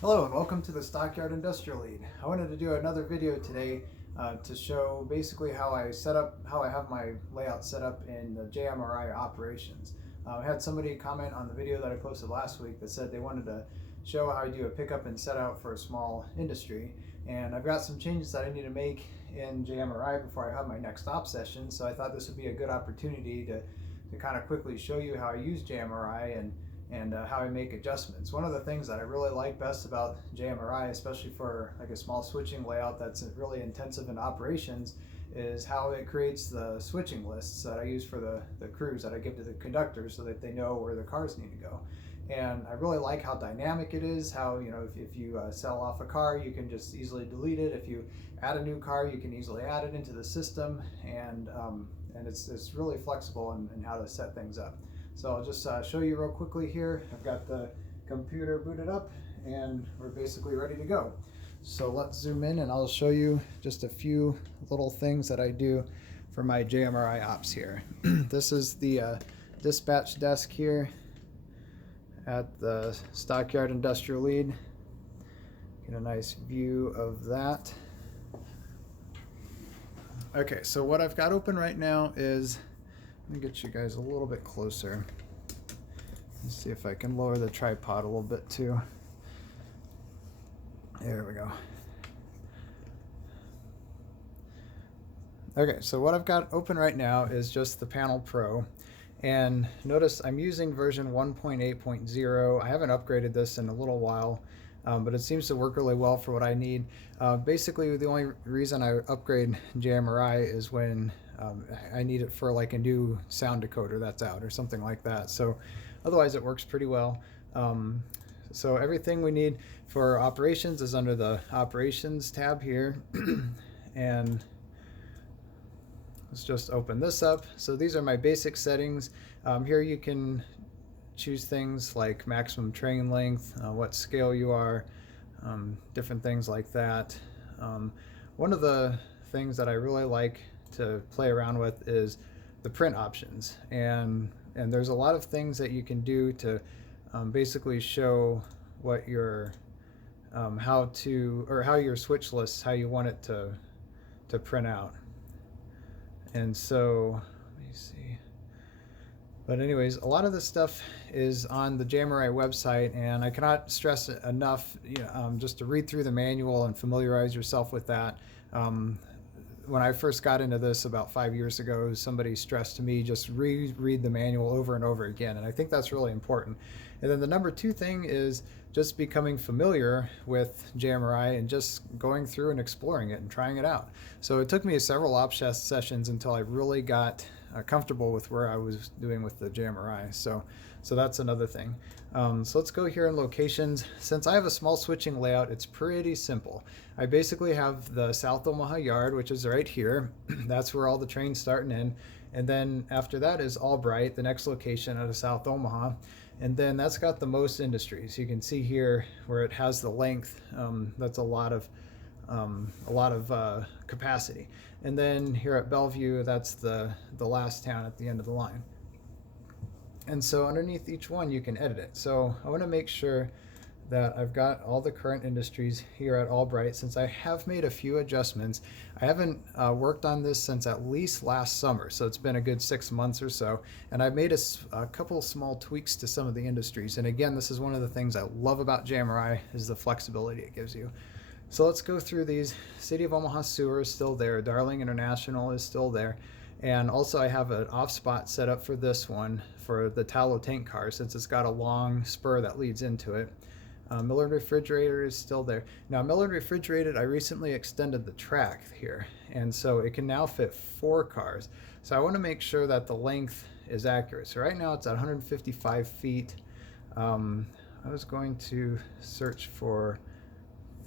Hello and welcome to the Stockyard Industrial Lead. I wanted to do another video today to show basically how I have my layout set up in the JMRI operations. I had somebody comment on the video that I posted last week that said they wanted to show how I do a pickup and set out for a small industry, and I've got some changes that I need to make in JMRI before I have my next op session, so I thought this would be a good opportunity to kind of quickly show you how I use JMRI and how I make adjustments. One of the things that I really like best about JMRI, especially for like a small switching layout that's really intensive in operations, is how it creates the switching lists that I use for the crews that I give to the conductors so that they know where the cars need to go. And I really like how dynamic it is, how, you know, if you sell off a car, you can just easily delete it. If you add a new car, you can easily add it into the system, and it's really flexible in how to set things up. So I'll just show you real quickly here. I've got the computer booted up and we're basically ready to go. So let's zoom in and I'll show you just a few little things that I do for my JMRI Ops here. This is the dispatch desk here at the Stockyard Industrial Lead. Get a nice view of that. Okay, so what I've got open right now is, let me get you guys a little bit closer. Let's see if I can lower the tripod a little bit too. There we go. Okay, so what I've got open right now is just the Panel Pro. And notice I'm using version 1.8.0. I haven't upgraded this in a little while, but it seems to work really well for what I need. Basically, the only reason I upgrade JMRI is when I need it for like a new sound decoder that's out or something like that. So otherwise it works pretty well. So everything we need for operations is under the operations tab here. And let's just open this up. So these are my basic settings. Here you can choose things like maximum train length, what scale you are, different things like that. One of the things that I really like to play around with is the print options, and there's a lot of things that you can do to basically show what your how your switch lists, how you want it to print out. And so let me see. But anyways, a lot of this stuff is on the JMRI website, and I cannot stress it enough, just to read through the manual and familiarize yourself with that. When I first got into this about 5 years ago, somebody stressed to me, just read the manual over and over again, and I think that's really important. And then the number two thing is just becoming familiar with JMRI and just going through and exploring it and trying it out. So it took me several op sessions until I really got comfortable with where I was doing with the JMRI. So that's another thing. So let's go here in locations. Since I have a small switching layout, it's pretty simple. I basically have the South Omaha yard, which is right here. That's where all the trains start and end. And then after that is Albright, the next location out of South Omaha. And then that's got the most industries. You can see here where it has the length. That's a lot of capacity. And then here at Bellevue, that's the last town at the end of the line. And so underneath each one, you can edit it. So I want to make sure that I've got all the current industries here at Albright. Since I have made a few adjustments, I haven't worked on this since at least last summer, so it's been a good 6 months or so, and I've made a couple small tweaks to some of the industries. And again, this is one of the things I love about JMRI, is the flexibility it gives you. So let's go through these. City of Omaha Sewer is still there. Darling International is still there. And also I have an off spot set up for this one for the tallow tank car, since it's got a long spur that leads into it. Millard Refrigerator is still there. Now Millard Refrigerated, I recently extended the track here, and so it can now fit 4 cars. So I want to make sure that the length is accurate. So right now it's at 155 feet. I was going to search for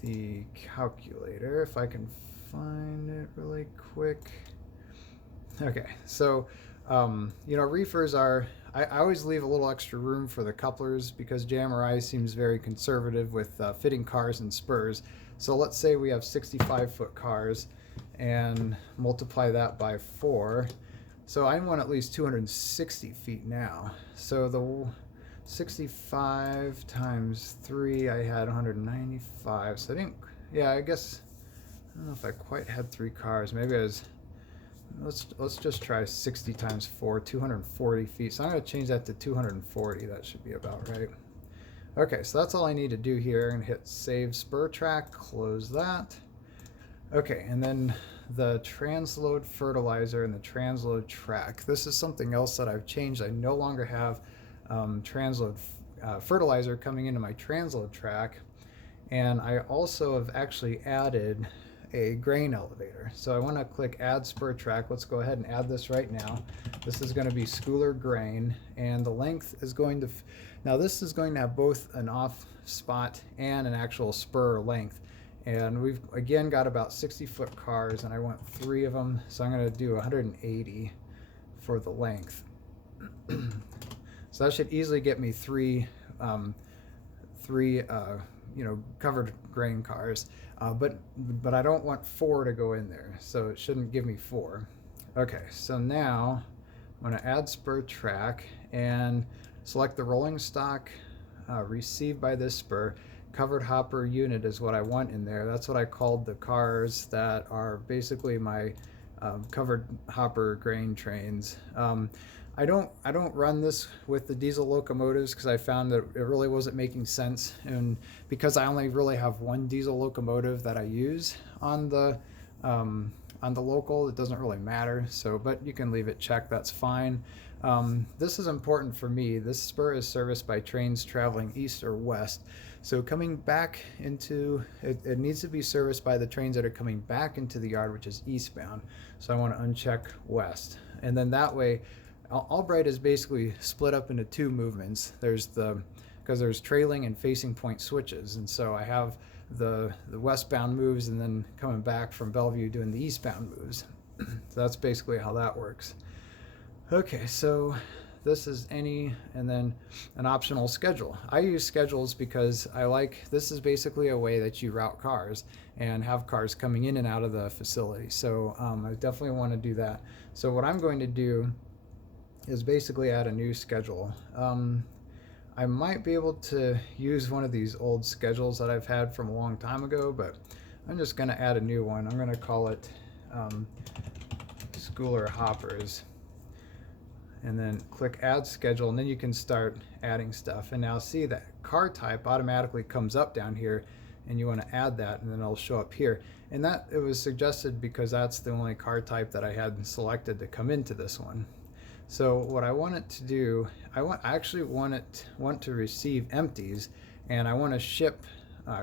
the calculator if I can find it really quick. Okay, so reefers are, I always leave a little extra room for the couplers because JMRI seems very conservative with fitting cars and spurs. So let's say we have 65-foot cars and multiply that by 4. So I want at least 260 feet now. So 65 times 3, I had 195. So I didn't, yeah, I guess, I don't know if I quite had 3 cars. Maybe I was, let's just try 60 times 4, 240 feet. So I'm going to change that to 240. That should be about right. Okay, so that's all I need to do here. I'm going to hit save spur track, close that. Okay, and then the transload fertilizer and the transload track. This is something else that I've changed. I no longer have transload fertilizer coming into my transload track, and I also have actually added a grain elevator. So I want to click add spur track. Let's go ahead and add this right now. This is going to be schooler grain, and the length is going to, now this is going to have both an off spot and an actual spur length. And we've again got about 60-foot cars, and I want 3 of them, so I'm going to do 180 for the length. So that should easily get me 3 covered grain cars, but I don't want 4 to go in there, so it shouldn't give me 4. Okay, so now I'm going to add spur track and select the rolling stock received by this spur. Covered hopper unit is what I want in there. That's what I called the cars that are basically my covered hopper grain trains. I don't run this with the diesel locomotives because I found that it really wasn't making sense, and because I only really have 1 diesel locomotive that I use on the local, it doesn't really matter. So, but you can leave it checked, that's fine. This is important for me. This spur is serviced by trains traveling east or west. So coming back into, it needs to be serviced by the trains that are coming back into the yard, which is eastbound. So I want to uncheck west. And then that way, Albright is basically split up into 2 movements. There's because there's trailing and facing point switches. And so I have the westbound moves, and then coming back from Bellevue doing the eastbound moves. So that's basically how that works. Okay, so this is and then an optional schedule. I use schedules because this is basically a way that you route cars and have cars coming in and out of the facility. So I definitely want to do that. So what I'm going to do is basically add a new schedule. I might be able to use one of these old schedules that I've had from a long time ago, but I'm just going to add a new one. I'm going to call it Schooler Hoppers. And then click add schedule, and then you can start adding stuff. And now see that car type automatically comes up down here, and you want to add that, and then it'll show up here. And that it was suggested because that's the only car type that I had selected to come into this one. So what I want it to do, I actually want to receive empties, and I want to ship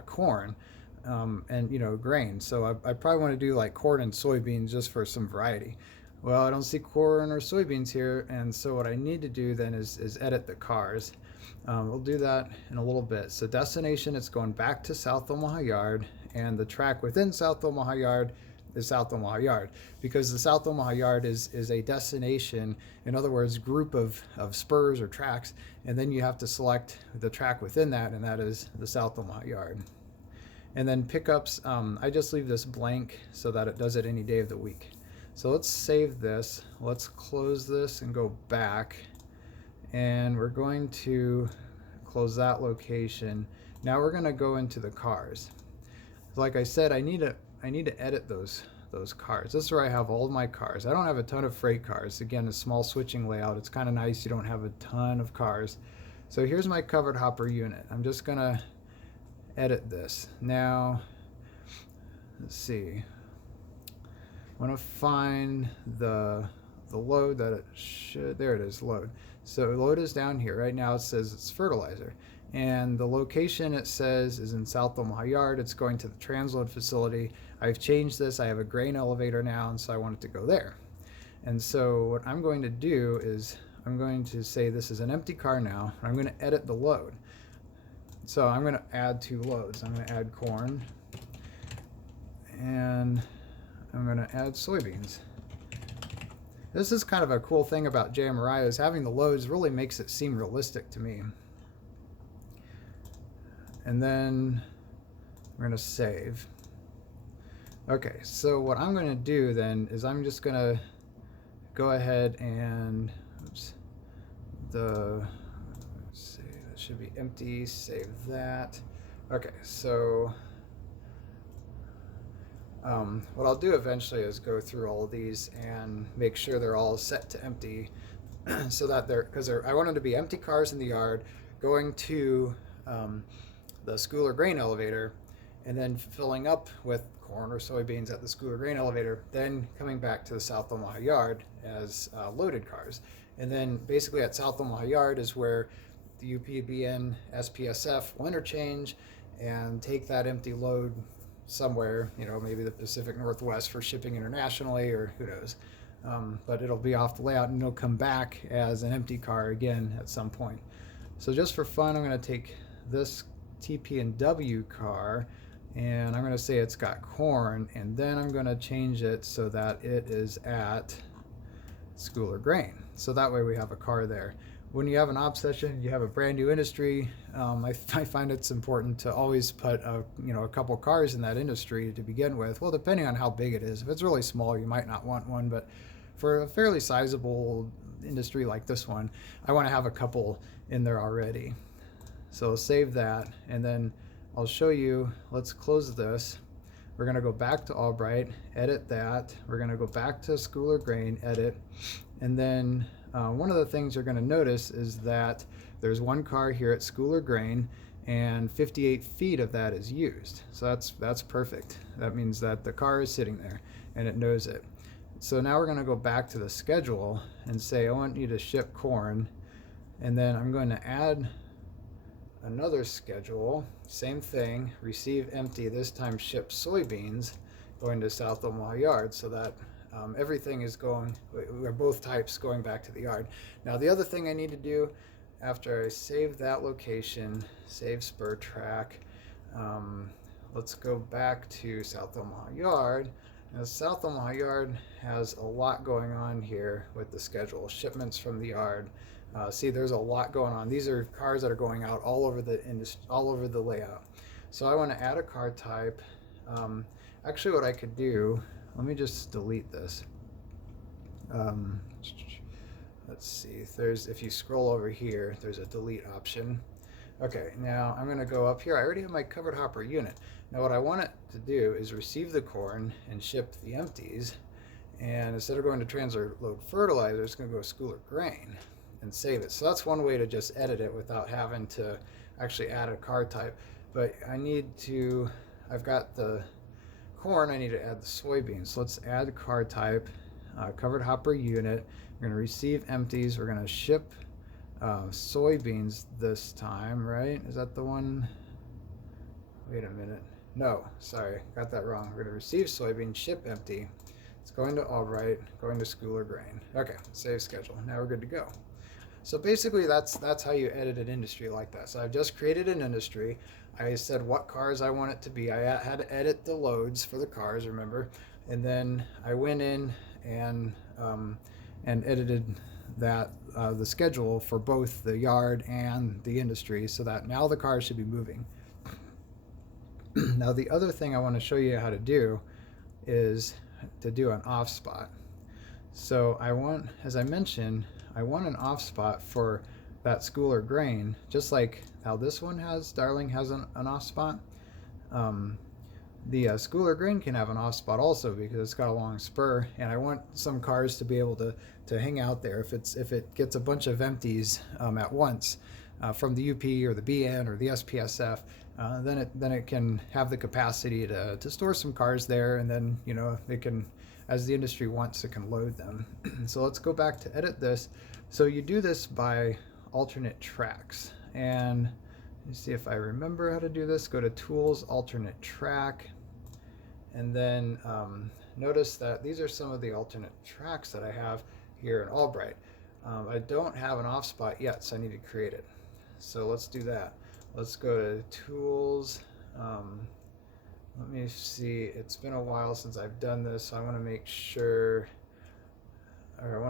corn and grain. So I probably want to do like corn and soybeans just for some variety. Well, I don't see corn or soybeans here, and so what I need to do then is edit the cars. We'll do that in a little bit. So destination, it's going back to South Omaha Yard, and the track within South Omaha Yard is South Omaha Yard, because the South Omaha Yard is a destination, in other words, group of spurs or tracks, and then you have to select the track within that, and that is the South Omaha Yard. And then pickups, I just leave this blank so that it does it any day of the week. So let's save this, let's close this and go back, and we're going to close that location. Now we're going to go into the cars. Like I said, I need to edit those cars. This is where I have all of my cars. I don't have a ton of freight cars. Again, a small switching layout. It's kind of nice you don't have a ton of cars. So here's my covered hopper unit. I'm just going to edit this. Now, let's see. I want to find the load that it should, there it is, load. So load is down here. Right now it says it's fertilizer. And the location it says is in South Omaha Yard. It's going to the transload facility. I've changed this. I have a grain elevator now, and so I want it to go there. And so what I'm going to do is I'm going to say this is an empty car now. I'm going to edit the load. So I'm going to add 2 loads. I'm going to add corn, and I'm going to add soybeans. This is kind of a cool thing about JMRI, is having the loads really makes it seem realistic to me. And then we're going to save. Okay, so what I'm going to do then is I'm just going to go ahead and, let's say should be empty. Save that. Okay, so what I'll do eventually is go through all of these and make sure they're all set to empty so that I want them to be empty cars in the yard going to the schooler grain elevator and then filling up with corn or soybeans at the schooler grain elevator, then coming back to the South Omaha yard as loaded cars. And then basically at South Omaha yard is where the UPBN SPSF will interchange and take that empty load somewhere, maybe the Pacific Northwest for shipping internationally, or who knows. But it'll be off the layout and it'll come back as an empty car again at some point. So just for fun, I'm going to take this TP&W car and I'm going to say it's got corn, and then I'm going to change it so that it is at schooler grain. So that way we have a car there. When you have an ops session, you have a brand new industry, I find it's important to always put a couple cars in that industry to begin with. Well, depending on how big it is. If it's really small, you might not want one, but for a fairly sizable industry like this one, I want to have a couple in there already. So save that, and then I'll show you. Let's close this. We're going to go back to Albright, edit that. We're going to go back to schooler grain, edit, and then one of the things you're going to notice is that there's one car here at schooler grain and 58 feet of that is used. So that's perfect. That means that the car is sitting there and it knows it. So now we're going to go back to the schedule and say I want you to ship corn, and then I'm going to add another schedule, same thing, receive empty, this time ship soybeans, going to South Omaha yard, so that everything is going, we're both types going back to the yard. Now the other thing I need to do after I save that location, save spur track, let's go back to South Omaha yard. Now South Omaha yard has a lot going on here with the schedule, shipments from the yard. See, there's a lot going on. These are cars that are going out all over the layout. So I want to add a car type. Actually, what I could do, let me just delete this. Let's see. If you scroll over here, there's a delete option. Okay, now I'm going to go up here. I already have my covered hopper unit. Now what I want it to do is receive the corn and ship the empties. And instead of going to transload fertilizer, it's going to go schooler grain and save it. So that's one way to just edit it without having to actually add a car type. But I've got the corn, I need to add the soybeans. So let's add car type, covered hopper unit. We're going to receive empties. We're going to ship soybeans this time, right? Is that the one? Wait a minute. No, sorry, got that wrong. We're going to receive soybeans, ship empty. It's going to Albright, going to schooler grain. Okay, save schedule. Now we're good to go. So basically that's how you edit an industry like that. So I've just created an industry. I said what cars I want it to be. I had to edit the loads for the cars, remember? And then I went in and edited that the schedule for both the yard and the industry, so that now the cars should be moving. Now the other thing I want to show you how to do is to do an off spot. So as I mentioned, I want an off spot for that schooler grain, just like how this one Darling has an off spot. The schooler grain can have an off spot also because it's got a long spur, and I want some cars to be able to hang out there if it gets a bunch of empties at once from the UP or the BN or the SPSF. Then it can have the capacity to store some cars there, and then it can, as the industry wants, it can load them. So let's go back to edit this. So you do this by alternate tracks, and let me see if I remember how to do this. Go to Tools, Alternate Track, and then notice that these are some of the alternate tracks that I have here in Albright. I don't have an off spot yet, so I need to create it. So let's do that. Let's go to Tools. Let me see. It's been a while since I've done this, so I want to make sure, or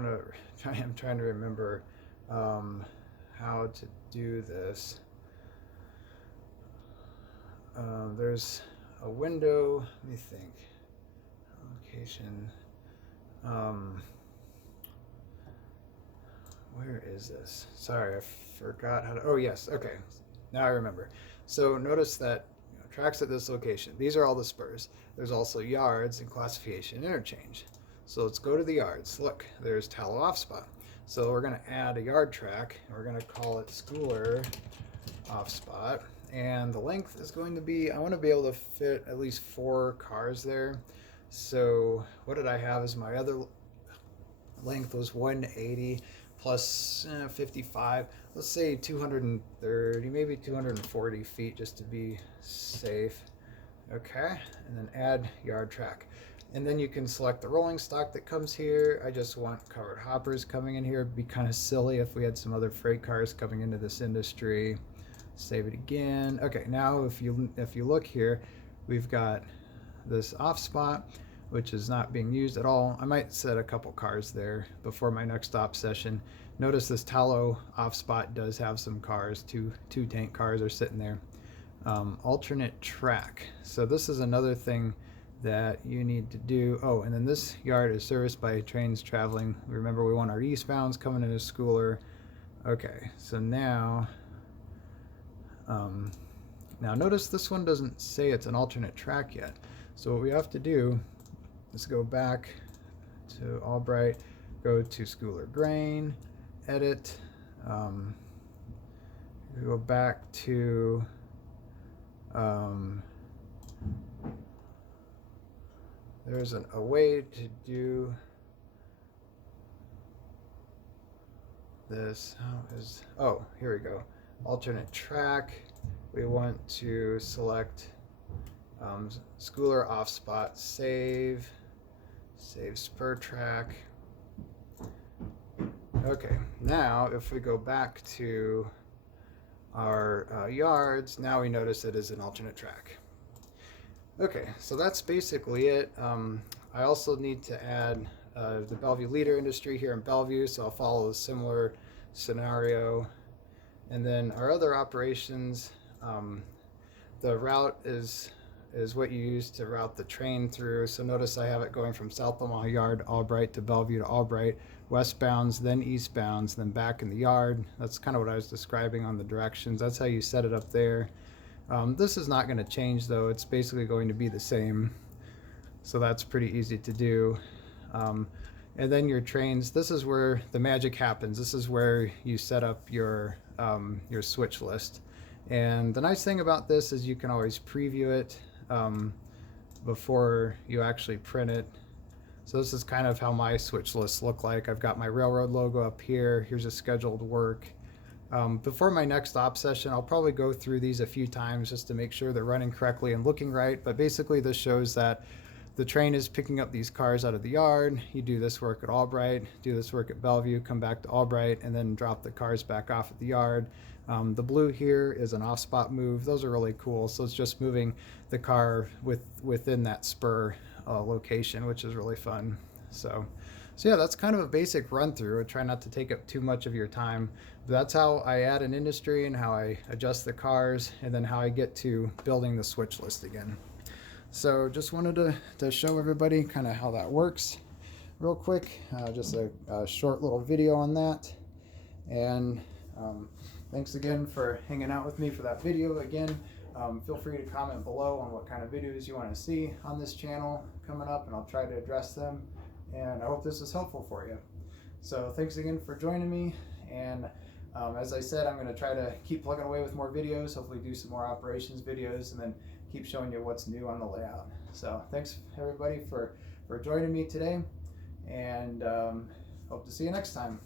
I'm trying to remember how to do this. There's a window. Let me think. Location. where is this? Sorry, I forgot how to, oh yes, okay. Now I remember. So notice that tracks at this location. These are all the spurs. There's also yards and classification interchange. So let's go to the yards. Look, there's tallow off spot. So we're going to add a yard track. We're going to call it schooler off spot. And the length is going to be, I want to be able to fit at least 4 cars there. So what did I have as my other length was 180 plus 55. Let's say 230, maybe 240 feet just to be safe. Okay, and then add yard track. And then you can select the rolling stock that comes here. I just want covered hoppers coming in here. It'd be kind of silly if we had some other freight cars coming into this industry. Save it again. Okay, now if you look here, we've got this off spot, which is not being used at all. I might set a couple cars there before my next op session. Notice this tallow off spot does have some cars, two tank cars are sitting there. Alternate track. So this is another thing that you need to do. Oh, and then this yard is serviced by trains traveling. Remember, we want our eastbounds coming into schooler. Okay, so now notice this one doesn't say it's an alternate track yet. So what we have to do is go back to Albright, go to schooler grain, edit, go back to there's a way to do this. Oh, here we go. Alternate track. We want to select schooler off spot, save spur track. Okay, now if we go back to our yards, now we notice it is an alternate track. Okay, so that's basically it. I also need to add the Bellevue leader industry here in Bellevue, so I'll follow a similar scenario. And then our other operations, the route is what you use to route the train through. So notice I have it going from South Omaha Yard, Albright to Bellevue to Albright, westbounds, then eastbounds, then back in the yard. That's kind of what I was describing on the directions. That's how you set it up there. This is not going to change though. It's basically going to be the same. So that's pretty easy to do. And then your trains, this is where the magic happens. This is where you set up your switch list. And the nice thing about this is you can always preview it before you actually print it. So this is kind of how my switch lists look like. I've got my railroad logo up here. Here's a scheduled work. Before my next op session, I'll probably go through these a few times just to make sure they're running correctly and looking right. But basically this shows that the train is picking up these cars out of the yard. You do this work at Albright, do this work at Bellevue, come back to Albright, and then drop the cars back off at the yard. The blue here is an off-spot move. Those are really cool. So it's just moving the car within that spur location, which is really fun. So yeah, that's kind of a basic run through. I try not to take up too much of your time. But that's how I add an industry and how I adjust the cars and then how I get to building the switch list again. So just wanted to show everybody kind of how that works real quick. Just a short little video on that. And thanks again for hanging out with me for that video. Again, feel free to comment below on what kind of videos you want to see on this channel coming up, and I'll try to address them. And I hope this is helpful for you. So thanks again for joining me. And as I said, I'm going to try to keep plugging away with more videos, hopefully do some more operations videos, and then keep showing you what's new on the layout. So thanks everybody for joining me today, and hope to see you next time.